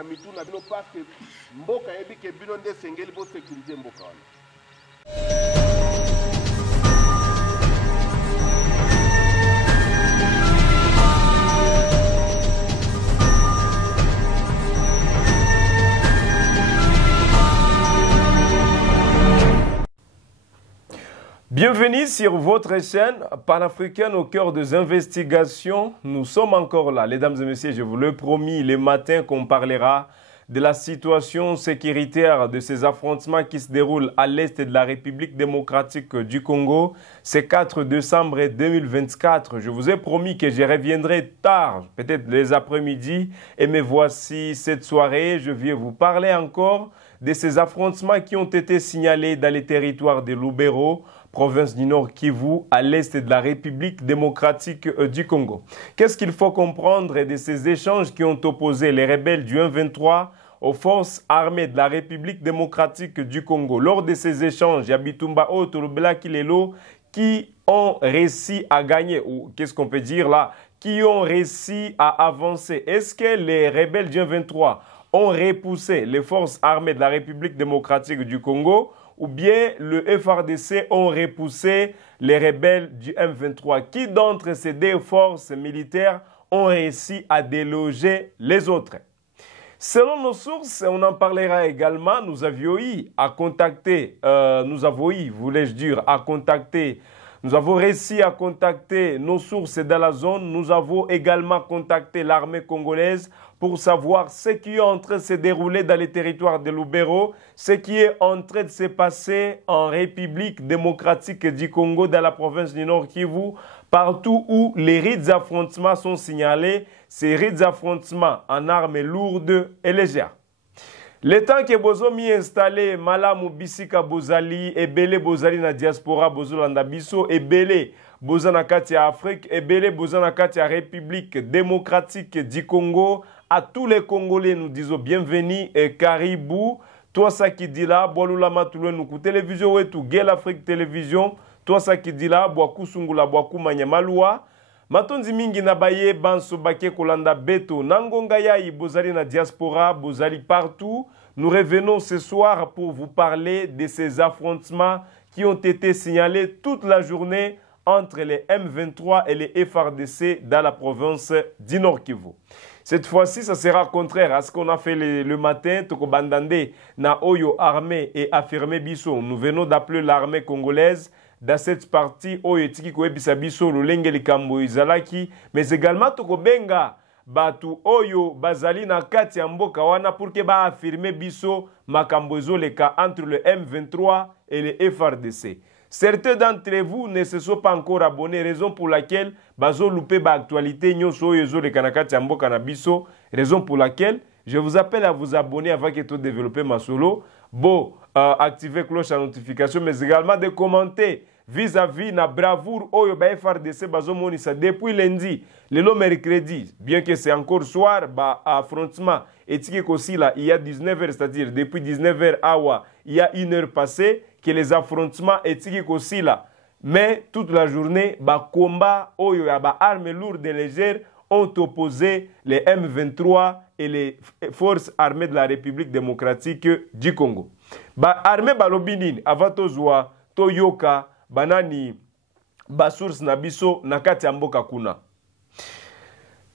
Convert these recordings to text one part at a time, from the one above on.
na mitu na bino parce que mboka yebi ke bino nde sengeli bo sécuriser mboka wana. Bienvenue sur votre chaîne panafricaine au cœur des investigations. Nous sommes encore là. Mesdames et messieurs, je vous l'ai promis, les matins qu'on parlera de la situation sécuritaire de ces affrontements qui se déroulent à l'est de la République démocratique du Congo. C'est 4 décembre 2024. Je vous ai promis que je reviendrai tard, peut-être les après-midi. Et me voici cette soirée. Je viens vous parler encore de ces affrontements qui ont été signalés dans les territoires de Lubero, province du Nord Kivu, à l'est de la République démocratique du Congo. Qu'est-ce qu'il faut comprendre de ces échanges qui ont opposé les rebelles du 1-23 aux forces armées de la République démocratique du Congo? Lors de ces échanges, il y a Bitumba Otolobela Kilelo qui ont réussi à gagner, ou qu'est-ce qu'on peut dire là, qui ont réussi à avancer. Est-ce que les rebelles du 1-23 ont repoussé les forces armées de la République démocratique du Congo, ou bien le FARDC ont repoussé les rebelles du M23? Qui d'entre ces deux forces militaires ont réussi à déloger les autres? Selon nos sources, on en parlera également, nous avons réussi à contacter nos sources dans la zone. Nous avons également contacté l'armée congolaise pour savoir ce qui est en train de se dérouler dans les territoires de Lubero, ce qui est en train de se passer en République démocratique du Congo, dans la province du Nord Kivu, partout où les rites affrontements sont signalés, ces rites affrontements en armes lourdes et légères. Le temps que bozo mi installé malamu bisika bozali ebele bozali na diaspora bozolanda biso ebele boza na kati ya Afrique ebele boza na kati ya République démocratique du Congo. À tous les Congolais, nous disons bienvenue et caribou. Toi ça qui dit là, bolula matulwe nuku télévision wetu Gel Afrique télévision. Toi ça qui dit là, boaku sungula boaku manyamalua. Matonzi mingi na baye banso bake kolanda beto nangonga yai bozali na diaspora bozali partout. Nous revenons ce soir pour vous parler de ces affrontements qui ont été signalés toute la journée entre les M23 et les FARDC dans la province du Nord Kivu. Cette fois-ci, ça sera contraire à ce qu'on a fait le matin. Toko bandande na oyo armée et affirmé biso. Nous venons d'appeler l'armée congolaise dans cette partie oyo etiki koyebisa biso lolenge likambo izalaki, mais également toko benga batu oyo bazali na kati ya mboka wana pour que ba affirmer biso makambo ezoleka entre le M23 et le FARDC. Certains d'entre vous ne se sont pas encore abonnés, raison pour laquelle bazo loupé ba actualité nyonso oyo ezoleka na kati ya mboka na biso, raison pour laquelle je vous appelle à vous abonner avant que tu développes ma solo. Bon, activer cloche à notification, mais également de commenter vis-à-vis na bravoure oyo ba FARDC bazo monisa depuis lundi, le mercredi, bien que c'est encore soir, ba affrontement etiki kosi là, il y a 19h, c'est-à-dire depuis 19h awa, il y a 1 heure passée que les affrontements etiki kosi là. Mais toute la journée, ba combat oyo ya ba armes lourdes et légères ont opposé les M23 et les forces armées de la République démocratique du Congo. Ba armée balobinine avant tozwa toyoka banani basource nabiso nakati ya mboka kuna.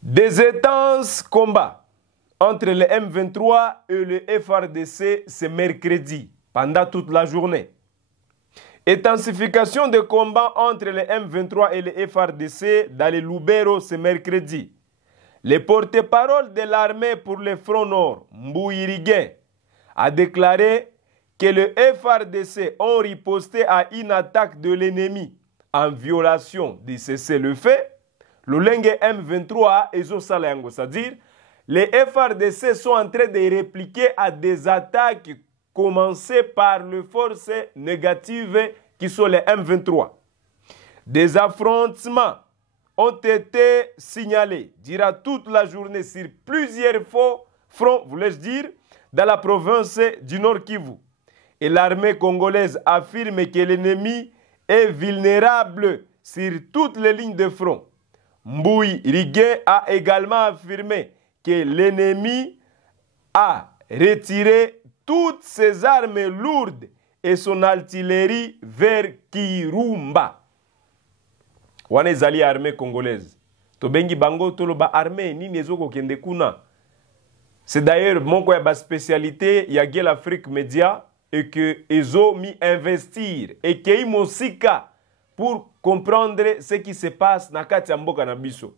Des intenses combats entre le M23 et le FARDC ce mercredi pendant toute la journée. Intensification des combats entre le M23 et le FARDC dans les Lubero ce mercredi. Le porte-parole de l'armée pour le front nord, Mbouiriguin, a déclaré que le FARDC ont riposté à une attaque de l'ennemi en violation du cessez-le-feu. Le Lenge M23 et Zosalango, c'est-à-dire les FARDC sont en train de répliquer à des attaques commencées par les forces négatives qui sont les M23. Des affrontements ont été signalés, dira toute la journée sur plusieurs fronts, voulais-je dire, dans la province du Nord Kivu. Et l'armée congolaise affirme que l'ennemi est vulnérable sur toutes les lignes de front. Mbouiriguin a également affirmé que l'ennemi a retiré toutes ses armes lourdes et son artillerie vers Kirumba. Wana ezali armée congolaise. Tobengi bango toloba armée nini ezoko kende kuna. C'est d'ailleurs mon spécialité ya l'Afrique Média et que ezo mi investir et que mosika pour comprendre ce qui se passe na kati ya mboka na biso.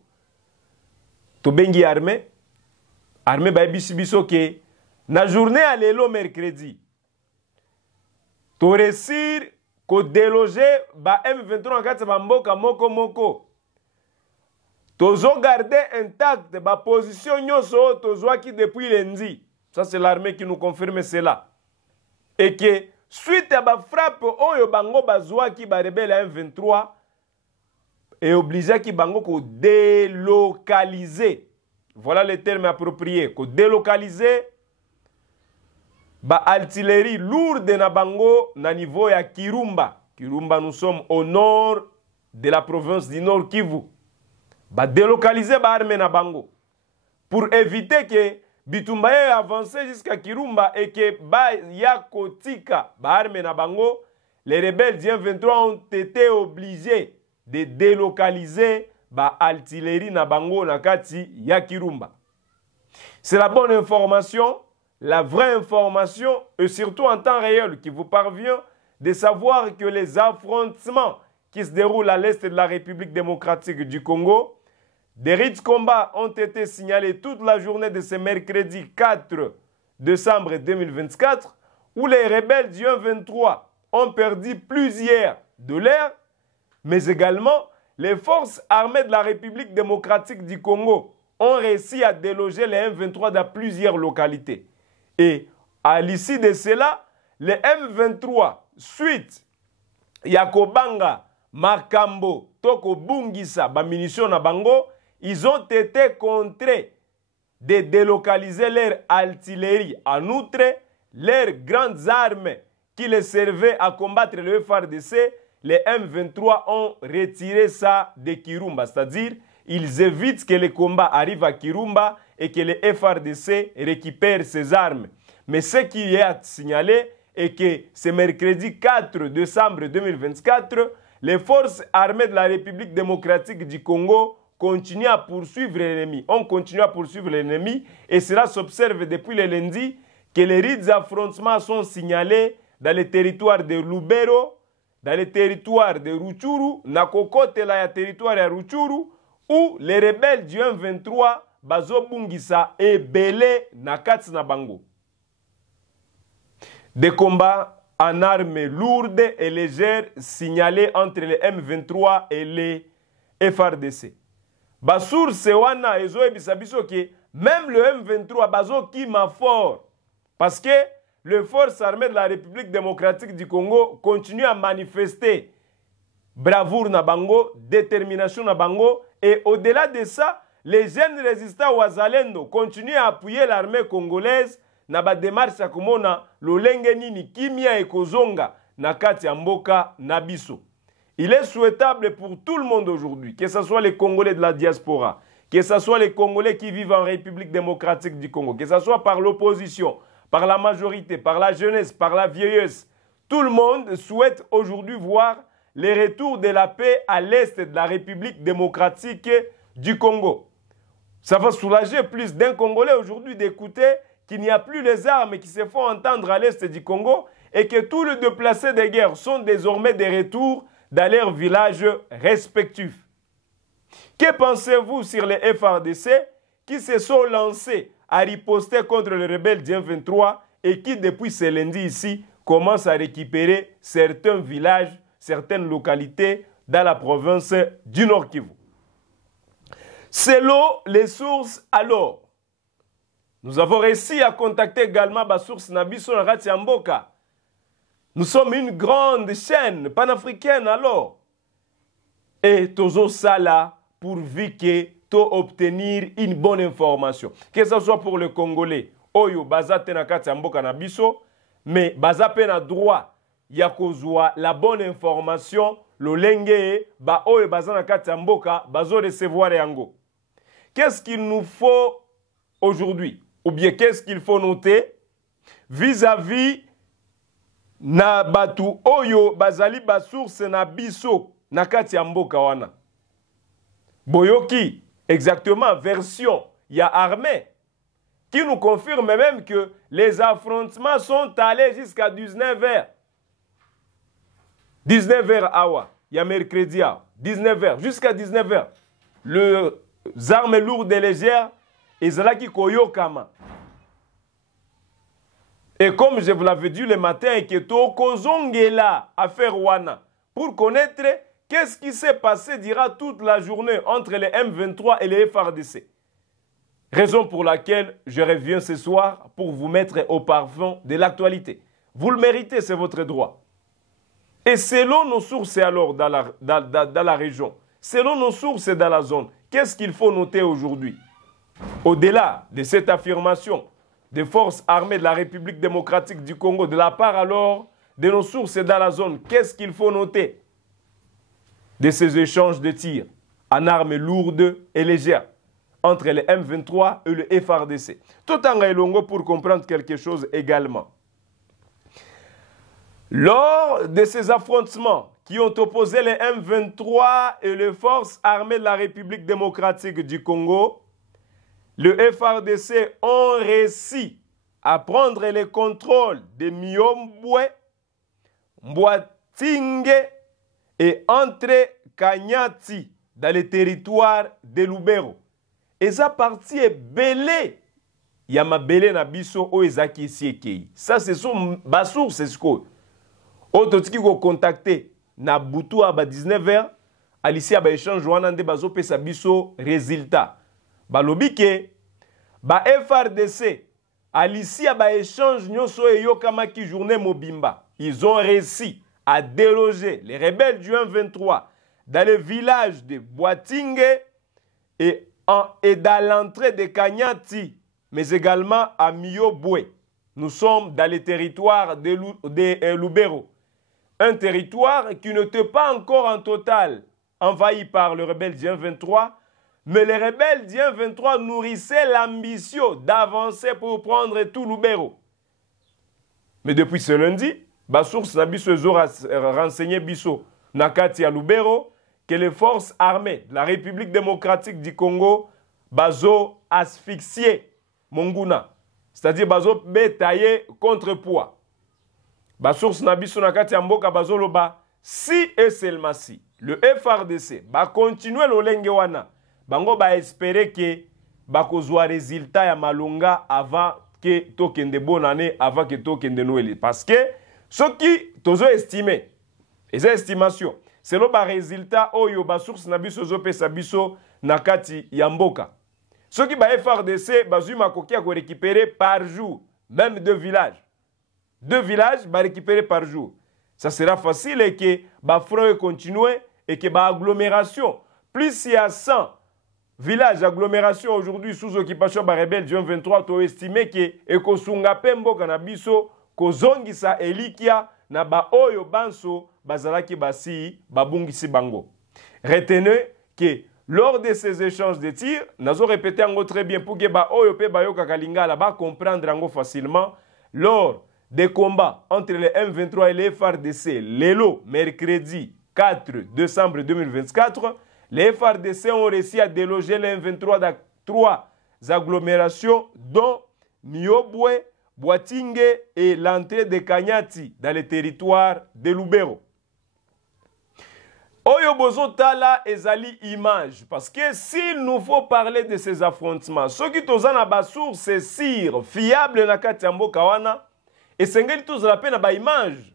Tobengi armée ba bisi biso ke na journée à lelo mercredi. To réussir ko déloger ba M23 na kati ya mboka moko. Tozo garder intact ba position nyonso tozwaki depuis lundi. Ça c'est l'armée qui nous confirme cela. Et que suite à ba frappe oyo bango bazwaki ba rebelle M23 et obligé ki bango ko délocaliser. Voilà le terme approprié, ko délocaliser ba artillerie lourde na bango na niveau ya Kirumba. Kirumba, nous sommes au nord de la province du Nord Kivu. Ba délocaliser ba armée na bango pour éviter que Bitumba ait avancé jusqu'à Kirumba et que ba yakotika ba armée na bango. Les rebelles du M23 ont été obligés de délocaliser ba artillerie na bango na kati ya Kirumba. C'est la bonne information, la vraie information et surtout en temps réel qui vous parvient de savoir que les affrontements qui se déroulent à l'est de la République démocratique du Congo, des rits de combat ont été signalés toute la journée de ce mercredi 4 décembre 2024 où les rebelles du 23 ont perdu plusieurs de l'air, mais également les forces armées de la République démocratique du Congo ont réussi à déloger les M23 dans plusieurs localités. Et à l'issue de cela, les M23, suite Yakobanga, Makambo, Toko Bungisa, ba munitions na bango, ils ont été contraints de délocaliser leur artillerie. En outre, leurs grandes armes qui les servaient à combattre le FARDC, les M23 ont retiré ça de Kirumba. C'est-à-dire, ils évitent que le combat arrive à Kirumba et que le FARDC récupère ses armes. Mais ce qui est à signaler est que ce mercredi 4 décembre 2024, les forces armées de la République démocratique du Congo continuent à poursuivre l'ennemi. On continue à poursuivre l'ennemi et cela s'observe depuis le lundi que les rites affrontements sont signalés dans les territoires de Lubero, dans les territoires de Rutshuru, Nakokote la ya territoire de Rutshuru, où les rebelles du M23 bazobungisa et belé nakati na bango. Des combats en armes lourdes et légères signalés entre les M23 et les FARDC. Basource wana ezo ebisa biso que même le M23 bazo kima fort parce que les forces armées de la République démocratique du Congo continuent à manifester bravoure na bango, détermination na bango et au-delà de ça, les jeunes résistants Wazalendo continuent à appuyer l'armée congolaise na ba démarche ya komona lolenge nini kimia ekozonga na kati ya mboka na biso. Il est souhaitable pour tout le monde aujourd'hui, que ce soit les Congolais de la diaspora, que ce soit les Congolais qui vivent en République démocratique du Congo, que ce soit par l'opposition, par la majorité, par la jeunesse, par la vieillesse. Tout le monde souhaite aujourd'hui voir le retour de la paix à l'est de la République démocratique du Congo. Ça va soulager plus d'un Congolais aujourd'hui d'écouter qu'il n'y a plus les armes qui se font entendre à l'est du Congo et que tous les déplacés de guerre sont désormais de retour dans leurs villages respectifs. Que pensez-vous sur les FARDC qui se sont lancés à riposter contre les rebelles du M23 et qui, depuis ce lundi ici, commencent à récupérer certains villages, certaines localités dans la province du Nord Kivu? Selon les sources, alors, nous avons réussi à contacter également la source Nabiso Nagati Mboka. Nous sommes une grande chaîne panafricaine alors. Et Tozo Sala pourvu que to obtenir une bonne information. Que ce soit pour le Congolais, Oyo Bazate Nakati Mboka Nabiso, mais Bazape na droit Yakozwa la bonne information, le lenge ba Oyo Bazana Nakati Mboka, Bazo recevoir yango. Qu'est-ce qu'il nous faut aujourd'hui? ou bien qu'est-ce qu'il faut noter vis-à-vis na batu oyo bazali basource na biso na kati ya mboka wana. Boyoki, exactement, version ya armée, qui nous confirme même que les affrontements sont allés jusqu'à 19h. 19h awa, il y a mercredi, 19h, jusqu'à 19h. Les armes lourdes et légères, ezalaki koyokama. Et comme je vous l'avais dit le matin, que tokozongela affaire wana, pour connaître qu'est-ce qui s'est passé durant toute la journée entre les M23 et les FARDC. Raison pour laquelle je reviens ce soir pour vous mettre au parfum de l'actualité. Vous le méritez, c'est votre droit. Et selon nos sources alors dans la région, selon nos sources dans la zone, qu'est-ce qu'il faut noter aujourd'hui? Au-delà de cette affirmation des forces armées de la République démocratique du Congo, de la part alors de nos sources dans la zone, qu'est-ce qu'il faut noter de ces échanges de tirs en armes lourdes et légères entre les M23 et le FARDC? Tout en Elongo pour comprendre quelque chose également. Lors de ces affrontements qui ont opposé les M23 et les forces armées de la République démocratique du Congo, le FARDC ont réussi à prendre le contrôle de Miombwe, Mboatingue et entre Kanyati dans le territoire de Lubero. Et ça partie est belé. Il y a ma belé na biso o ezaki siekei. Ça c'est son basour c'est ce que ototiki ko contacter na butu aba 19h alisi aba échange wana nde bazo pesa biso résultat. Balobi ke ba FARDC alisi aba échange nyonso eyokamaki journée mobimba. Ils ont réussi à déloger les rebelles du M23 dans le village de Boatingue et dans l'entrée de Kanyati, mais également à Miobwe. Nous sommes dans le territoire de Lubero. Un territoire qui n'était pas encore en total envahi par les rebelles du M23, mais les rebelles du M23 nourrissaient l'ambition d'avancer pour prendre tout Lubero. Mais depuis ce lundi, source na biso ezo renseigné biso nakati ya Lubero que les forces armées de la République démocratique du Congo bazo asphyxier Monguna, c'est-à-dire bazo betailler contrepoids. Source na biso nakati ya mboka bazo loba si et seulement si le FARDC ba continuer lolenge wana bango ba espérer que bakozwa résultat ya malonga avant que tokende bonne année, avant que tokende Noël, parce que ce qui tozo estimé, les estimations, c'est le résultat oyo ba source na biso zo pesa biso nakati ya mboka. Ce qui ba FARDC bazuma koki a récupérer par jour, même 2 villages. 2 villages ba récupérer par jour. Ça sera facile et que ba front continue et que ba agglomération, plus il y a 100 villages agglomération aujourd'hui sous occupation ba rebelle du 23 to estimé que ekosunga pembo kana biso kozongisa elikia na ba oyo banso bazalaki basi babungisi bango. Retenez que lors de ces échanges de tirs, nazo répété encore très bien pour que ba oyo pe bayoka kalingala ba comprendre ango facilement, lors des combats entre les M23 et les FARDC, lelo mercredi 4 décembre 2024, les FARDC ont réussi à déloger les M23 dans 3 agglomérations dont Miobwe, Boatingue et l'entrée de Kanyati dans le territoire de Lubero. Oyo bozo tala ezali image, parce que s'il nous faut parler de ces affrontements, ceux qui tozan na ba source sire fiable na kati ya mboka wana, esengeli tozala pe na ba image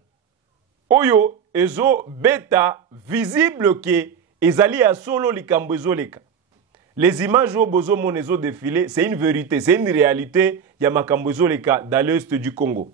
oyo ezo beta visible que ezali ya solo likambo ezoleka. Les images au bozo mon ezo défilé, c'est une vérité, c'est une réalité ya makambo ezoleka dans l'est du Congo.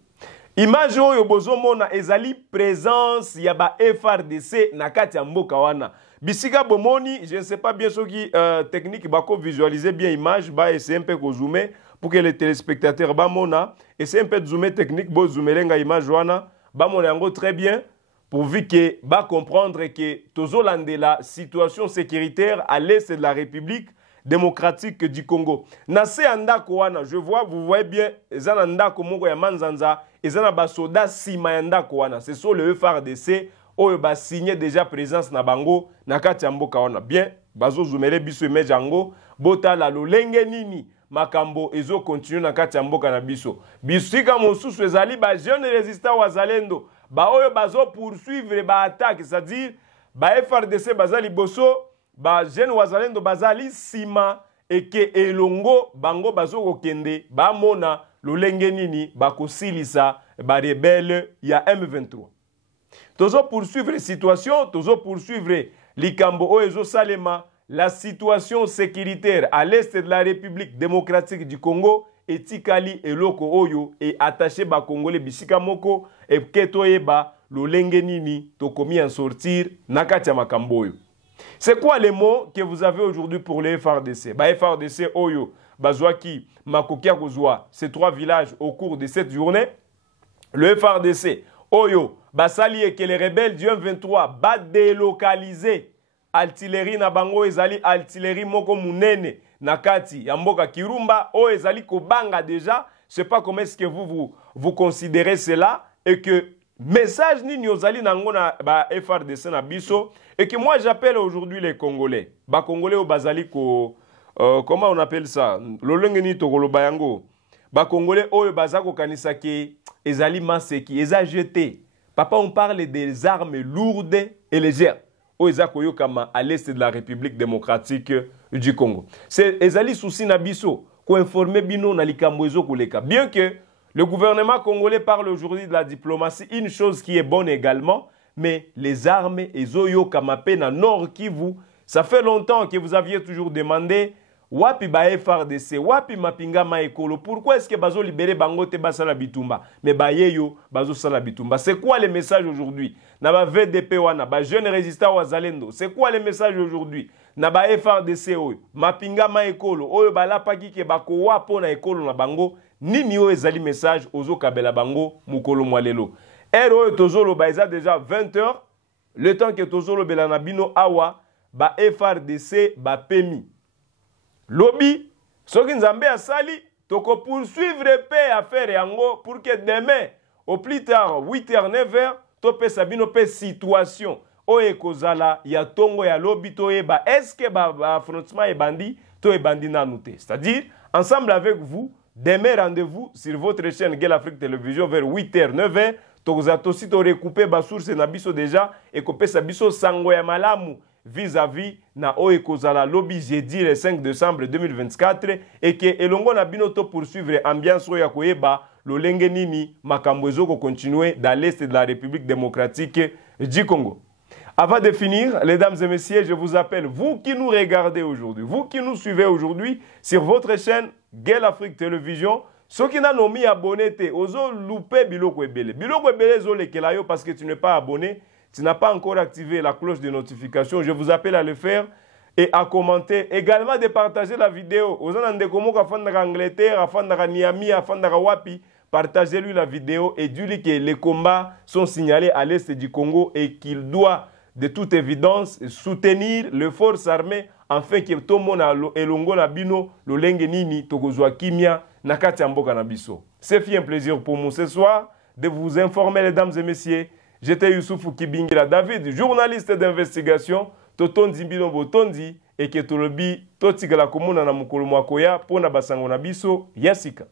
Image oyo bozo mona ezali présence ya ba FARDC na kati ya mboka wana. Bisika bomoni, je ne sais pas bien ce qui technique bako visualiser bien image, ba essayer un peu ko zoomer pour que les téléspectateurs ba mona, essayer un peu de zoomer technique bo zoomer nga image wana, ba mona yango très bien. Pourvu que va comprendre que tozolande la situation sécuritaire à l'est de la République démocratique du Congo. Nase andako wana, je vois, vous voyez bien, ezana ndako moko ya manzanza, ezana basoda sima ya ndako wana. Ce sont le FARDC, oyo ba signé déjà présence na bango, na kati ya mboka wana. Bien, bazo zoumele biso image yango, bota la lolenge nini, makambo ezo continue na kati ya mboka na biso. Bisika mosusu ezali ba jeune résistant wazalendo, ba oyo bazo poursuivre ba attaque, c'est-à-dire ba FARDC bazali boso, ba jeune wazalendo bazali sima eke elongo bango bazo kokende ba mona lolenge nini bakosilisa ba rebelle ya M23. Tozo poursuivre la situation, tozo poursuivre likambo o ezo salema. La situation sécuritaire à l'est de la République démocratique du Congo est tikali eloko oyo et attaché ba Congolais bisika moko et ketoyeba lo lenge nini tokomi en sortir nakati ya makambo oyo. C'est quoi les mots que vous avez aujourd'hui pour les FARDC? Ba FARDC oyo bazwaki makokia kozwa ces 3 villages au cours de cette journée. Le FARDC oyo basali et que les rebelles du M23 ba délocaliser artillerie na bango ezali artillerie moko munene nakati ya mboka Kirumba o ezali kobanga déjà. Je sais pas comment est-ce que vous considérez cela et que message ni ozali nango na ba FARDC na biso et que moi j'appelle aujourd'hui les Congolais. Ba Congolais o bazali ko comment on appelle ça? Lolenge ni tokoloba yango. Ba Congolais oyo bazako kanisa ke ezali maseki eza jeté. Papa, on parle des armes lourdes et légères. À l'est de la République démocratique du Congo. C'est ezali souci na biso ko informer bino na likambo ezo koleka. Bien que le gouvernement congolais parle aujourd'hui de la diplomatie, une chose qui est bonne également, mais les armes ezo kamape na Nord Kivu, ça fait longtemps que vous aviez toujours demandé wapi ba FARDC, wapi mapinga maekolo, pourquoi est-ce que bazo libérer bango te basala bitumba, mais ba yeyo bazo sala bitumba. C'est quoi le message aujourd'hui? Na ba VDP wana, ba jeune résistant wazalendo. C'est quoi le message aujourd'hui? Na ba FARDC oyo, mapinga maekolo, oyo balapaki ke bako wapo na ekolo na bango, nini oyo ezali message ozo kabela bango mukolo mwalelo. Ero oyo tozolo ba eza déjà 20h, le temps que tozolo belana bino awa, ba FARDC ba pemi. Lobby, soki nzambe asali, toko poursuivre pe affaire yango pour que demain, au plus tard, 8h, 9h, tope sabino pe situation. Oye kozala, ya tongo ya lobby toyeba, est-ce que ba affrontement e bandi, to e bandi nanute. C'est-à-dire, ensemble avec vous, demain rendez-vous sur votre chaîne Gueule Afrique Télévision vers 8h, 9h, tokozato si to recouper ba source na biso déjà, et kope sa biso sango ya malamu, vis-à-vis na oye kozala lobby jeudi le 5 décembre 2024 et que elongo na binoto poursuivre ambiance oya koyeba lolenge nini makambo ezoko continuer dans l'est de la République démocratique du Congo. Avant de finir, mesdames et messieurs, je vous appelle, vous qui nous regardez aujourd'hui, vous qui nous suivez aujourd'hui sur votre chaîne Gueule Afrique Télévision, ceux qui n'ont mis abonné, ozo loupé biloko ebele. Biloko ebele zo lekela yo parce que tu n'es pas abonné. Tu n'as pas encore activé la cloche de notification, je vous appelle à le faire et à commenter. Également de partager la vidéo. Aux gens de Komoko, à Angleterre, à Niamey, à Wapi, partagez-lui la vidéo et dites-lui que les combats sont signalés à l'est du Congo et qu'il doit de toute évidence soutenir les forces armées afin que tout le monde elongo na bino lo lenge nini tokozwa kimia na kati ya mboka na biso. C'est un plaisir pour moi ce soir de vous informer, mesdames et messieurs. J'étais Youssoufou Kibingira David, journaliste d'investigation, Totondi Mbino Botondi, et que Tolobi, Totigala Komuna na Mukolo Mwakoya, Pona Basango na biso, Yasika.